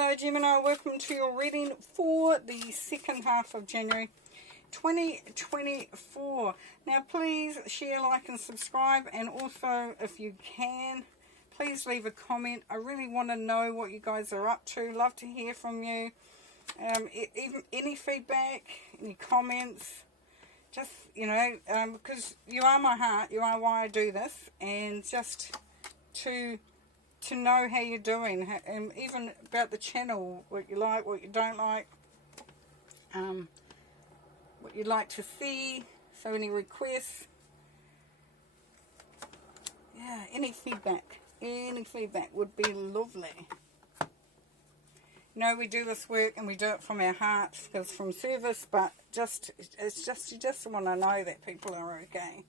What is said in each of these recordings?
Hello Gemini, welcome to your reading for the second half of January 2024. Now please share, like and subscribe, and also if you can, please leave a comment. I really want to know what you guys are up to. Love to hear from you. Even any feedback, any comments, just, because you are my heart, you are why I do this, and just to know how you're doing, and even about the channel, what you like, what you don't like, what you'd like to see, so any requests, yeah, any feedback would be lovely. We do this work and we do it from our hearts, because from service, but you just want to know that people are okay.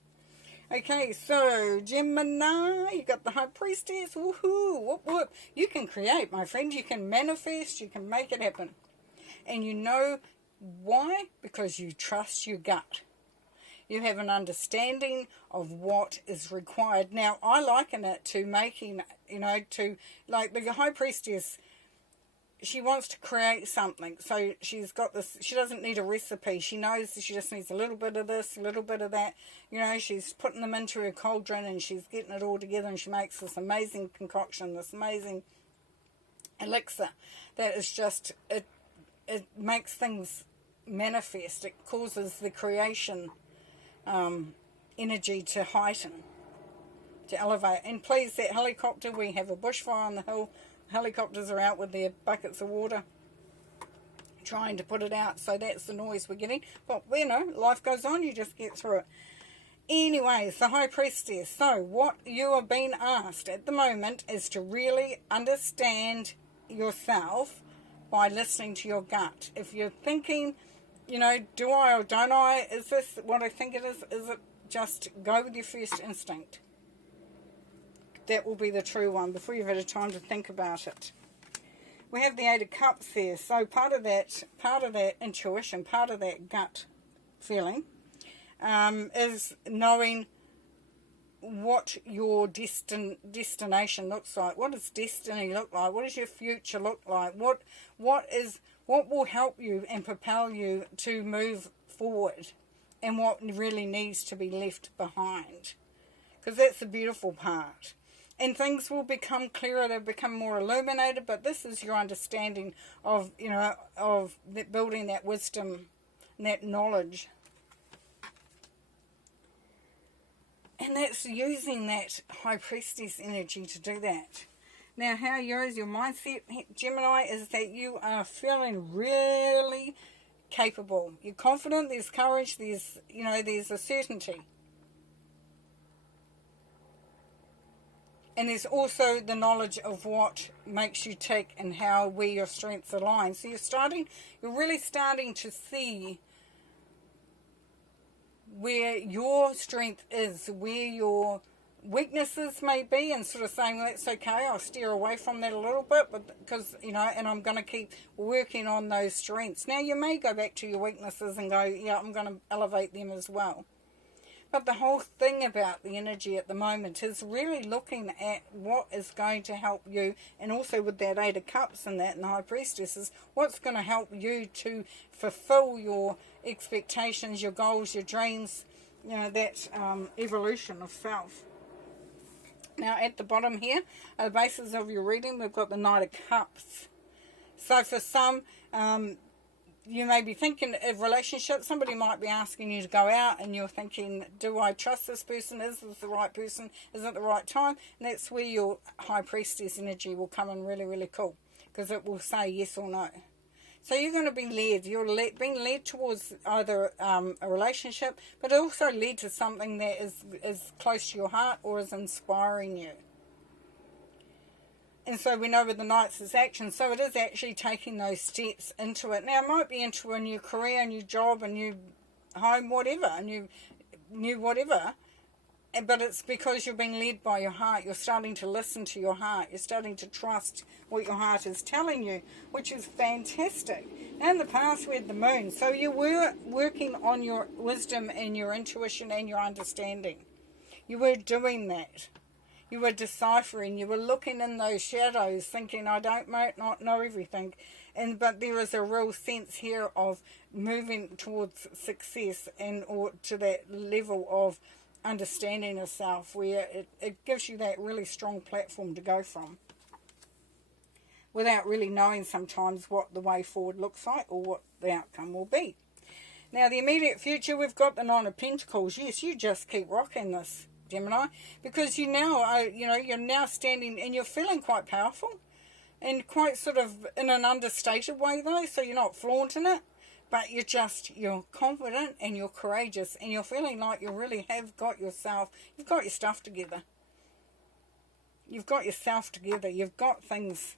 Okay, so Gemini, you got the High Priestess. Woohoo! Whoop whoop! You can create, my friend. You can manifest. You can make it happen. And you know why? Because you trust your gut. You have an understanding of what is required. Now, I liken it to making, to like the High Priestess. She wants to create something, so she's got this. She doesn't need a recipe. She knows she just needs a little bit of this, a little bit of that. She's putting them into her cauldron and she's getting it all together, and she makes this amazing concoction, this amazing elixir that is just, it makes things manifest. It causes the creation energy to heighten, to elevate. And please, that helicopter, we have a bushfire on the hill. Helicopters are out with their buckets of water trying to put it out, so that's the noise we're getting. But life goes on, you just get through it. Anyways, the High Priestess. So what you are being asked at the moment is to really understand yourself by listening to your gut. If you're thinking, do I or don't I, is this what I think it is it just go with your first instinct? That will be the true one before you've had a time to think about it. We have the Eight of Cups there, so part of that intuition, part of that gut feeling, is knowing what your destination looks like. What does destiny look like? What does your future look like? What will help you and propel you to move forward, and what really needs to be left behind? Because that's the beautiful part. And things will become clearer, they'll become more illuminated, but this is your understanding of, of building that wisdom and that knowledge. And that's using that High Priestess energy to do that. Now, how yours, your mindset, Gemini, is that you are feeling really capable. You're confident, there's courage, there's a certainty. And there's also the knowledge of what makes you tick and where your strengths align. So you're really starting to see where your strength is, where your weaknesses may be, and sort of saying, well, that's okay, I'll steer away from that a little bit, but because, and I'm going to keep working on those strengths. Now, you may go back to your weaknesses and go, yeah, I'm going to elevate them as well. But the whole thing about the energy at the moment is really looking at what is going to help you, and also with that Eight of Cups and that and the High Priestess, is what's going to help you to fulfill your expectations, your goals, your dreams, that evolution of self. Now at the bottom here, at the basis of your reading, we've got the Knight of Cups. So for some, you may be thinking of relationships. Somebody might be asking you to go out and you're thinking, do I trust this person? Is this the right person? Is it the right time? And that's where your High Priestess energy will come in really, really cool, because it will say yes or no. So you're going to be led. You're being led towards either a relationship, but also led to something that is close to your heart or is inspiring you. And so we know with the Knights is action, so it is actually taking those steps into it. Now, it might be into a new career, a new job, a new home, whatever, a new whatever, but it's because you're being led by your heart. You're starting to listen to your heart. You're starting to trust what your heart is telling you, which is fantastic. Now, in the past, we had the moon, so you were working on your wisdom and your intuition and your understanding. You were doing that. You were deciphering. You were looking in those shadows, thinking, I might not know everything. But there is a real sense here of moving towards success or to that level of understanding yourself, where it gives you that really strong platform to go from, without really knowing sometimes what the way forward looks like or what the outcome will be. Now, the immediate future, we've got the Nine of Pentacles. Yes, you just keep rocking this, Gemini, because you now are, you're now standing and you're feeling quite powerful, and quite sort of in an understated way though, so you're not flaunting it, but you're confident and you're courageous, and you're feeling like you really have got yourself, you've got your stuff together. You've got yourself together. You've got things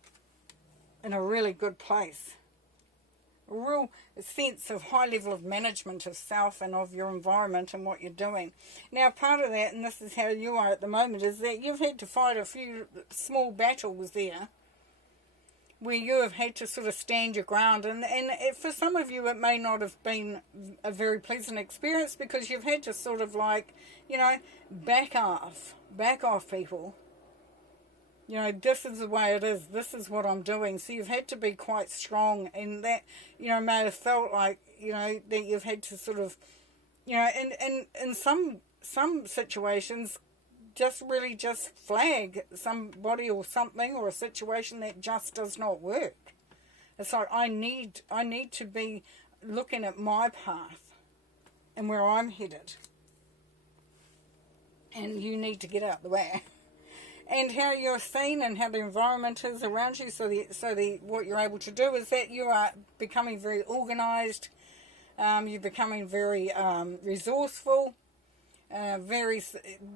in a really good place. A real sense of high level of management of self and of your environment and what you're doing. Now, part of that, and this is how you are at the moment, is that you've had to fight a few small battles there, where you have had to sort of stand your ground. And for some of you, it may not have been a very pleasant experience, because you've had to sort of like, back off people. This is the way it is. This is what I'm doing. So you've had to be quite strong, and that, may have felt like, that you've had to sort of, in some situations, just flag somebody or something or a situation that just does not work. It's like, I need to be looking at my path and where I'm headed, and you need to get out the way. And how you're seen and how the environment is around you. So what you're able to do is that you are becoming very organised. You're becoming very resourceful.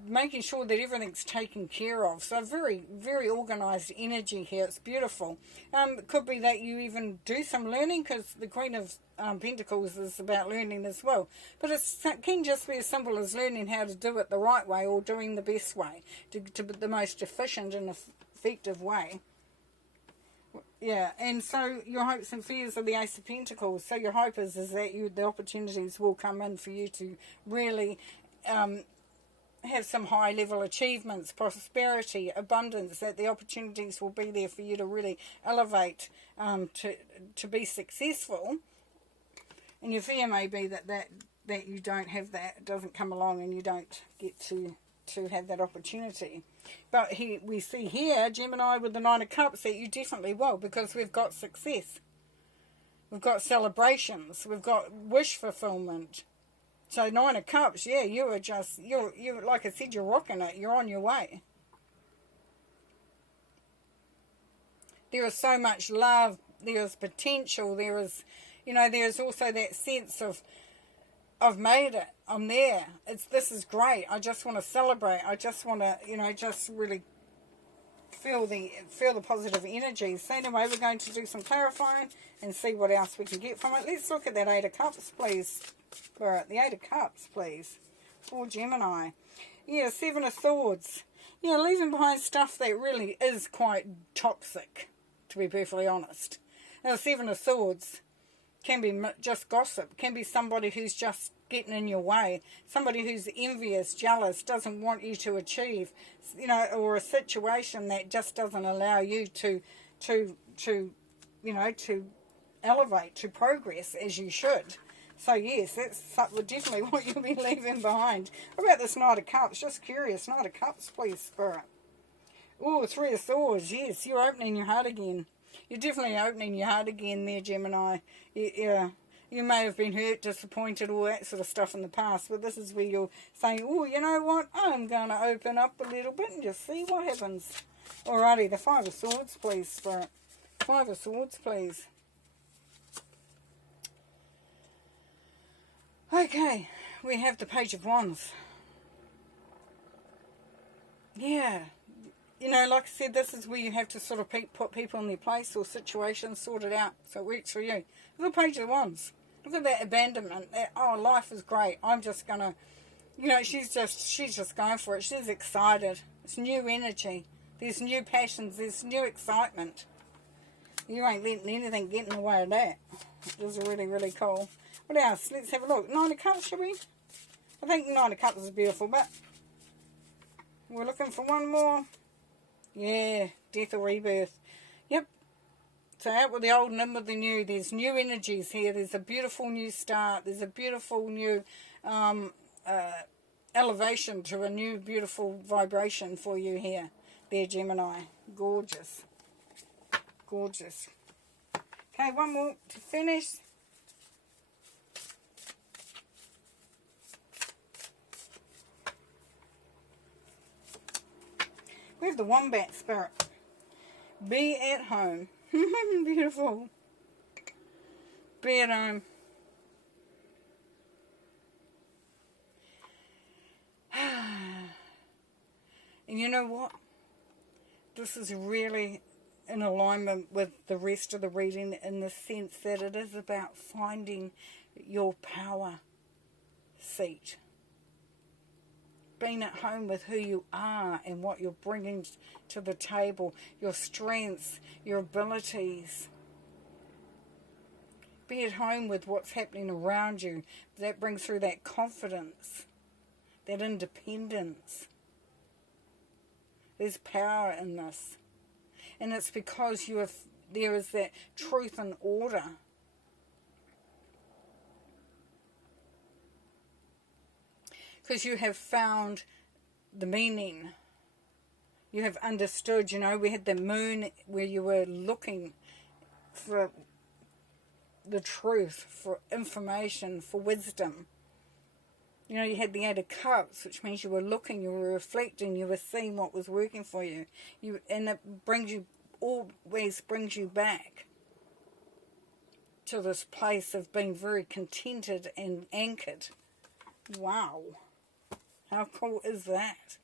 Making sure that everything's taken care of. So very, very organised energy here. It's beautiful. It could be that you even do some learning, because the Queen of Pentacles is about learning as well. But it can just be as simple as learning how to do it the right way, or doing the best way, to the most efficient and effective way. Yeah, and so your hopes and fears are the Ace of Pentacles. So your hope is that the opportunities will come in for you to really have some high level achievements, prosperity, abundance, that the opportunities will be there for you to really elevate, to be successful. And your fear may be that you don't have that, it doesn't come along, and you don't get to have that opportunity. But we see here, Gemini, with the Nine of Cups, that you definitely will, because we've got success. We've got celebrations. We've got wish fulfillment. So Nine of Cups, yeah, you're like I said, you're rocking it. You're on your way. There is so much love. There is potential. There is, there's also that sense of, I've made it. I'm there. This is great. I just want to celebrate. I just want to, just really feel the positive energy. So anyway, we're going to do some clarifying and see what else we can get from it. Let's look at that Eight of Cups, please. Spirit, the Eight of Cups, please, for Gemini. Yeah, Seven of Swords. Yeah, leaving behind stuff that really is quite toxic, to be perfectly honest. Now, Seven of Swords can be just gossip, can be somebody who's just getting in your way, somebody who's envious, jealous, doesn't want you to achieve, or a situation that just doesn't allow you to elevate, to progress as you should. So yes, that's definitely what you'll be leaving behind. What about this Knight of Cups? Just curious. Knight of Cups, please, Spirit. Oh, Three of Swords. Yes, you're opening your heart again. You're definitely opening your heart again there, Gemini. Yeah. You may have been hurt, disappointed, all that sort of stuff in the past, but this is where you're saying, oh, you know what? I'm going to open up a little bit and just see what happens. Alrighty, the Five of Swords, please, Spirit. Five of Swords, please. Okay, we have the Page of Wands. Yeah. Like I said, this is where you have to sort of put people in their place or situations, sort it out so it works for you. Look at the Page of Wands. Look at that abandonment. Life is great. I'm just going to, she's just going for it. She's excited. It's new energy. There's new passions. There's new excitement. You ain't letting anything get in the way of that. This is really, really cool. What else? Let's have a look. Nine of Cups, shall we? I think Nine of Cups is beautiful, but We're looking for one more. Yeah, death or rebirth. Yep. So out with the old and in with the new. There's new energies here. There's a beautiful new start. There's a beautiful new elevation to a new beautiful vibration for you here. There, Gemini. Gorgeous. Gorgeous. Okay, one more to finish. We have the Wombat Spirit. Be at home. Beautiful. Be at home. And you know what? This is really in alignment with the rest of the reading in the sense that it is about finding your power seat. Being at home with who you are and what you're bringing to the table, your strengths, your abilities. Be at home with what's happening around you. That brings through that confidence, that independence. There's power in this. And it's because there is that truth and order. Because you have found the meaning. You have understood, you know, we had the moon where you were looking for the truth, for information, for wisdom. You know, you had the Eight of Cups, which means you were looking, you were reflecting, you were seeing what was working for you. And it always brings you back to this place of being very contented and anchored. Wow. How cool is that?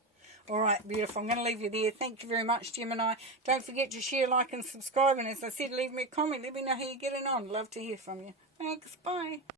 Alright, beautiful. I'm going to leave you there. Thank you very much, Gemini. Don't forget to share, like, and subscribe. And as I said, leave me a comment. Let me know how you're getting on. Love to hear from you. Thanks. Bye.